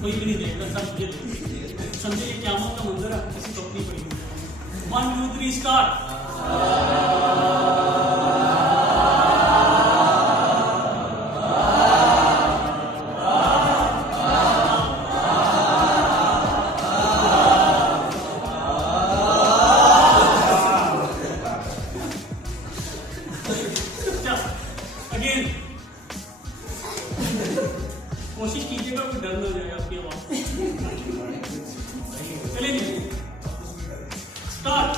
कोई भी नहीं देखेगा, सब मुझे देखेगा। समझे ये क़यामत का मंजर है, किसी को अपनी पड़ी। 1 2 3 स्टार्ट। अगेन कोशिश कीजिएगा कोई डर ना हो जाए आपकी आवाज। चलिए स्टार्ट।